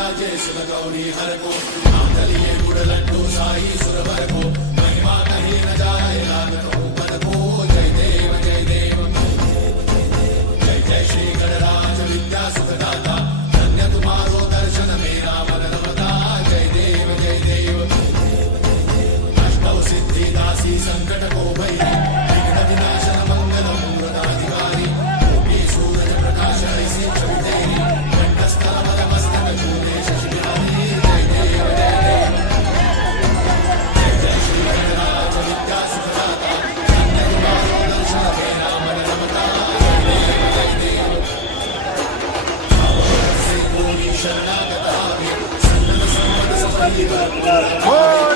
మహిమలా చేసిన గౌరీ హరకు ఆంతలియే గుడలంటూ సాయి సురవరకు మహిమా కహీన జాయలాగతో పదకో జై దేవ జై దేవ జై సంకట Oh!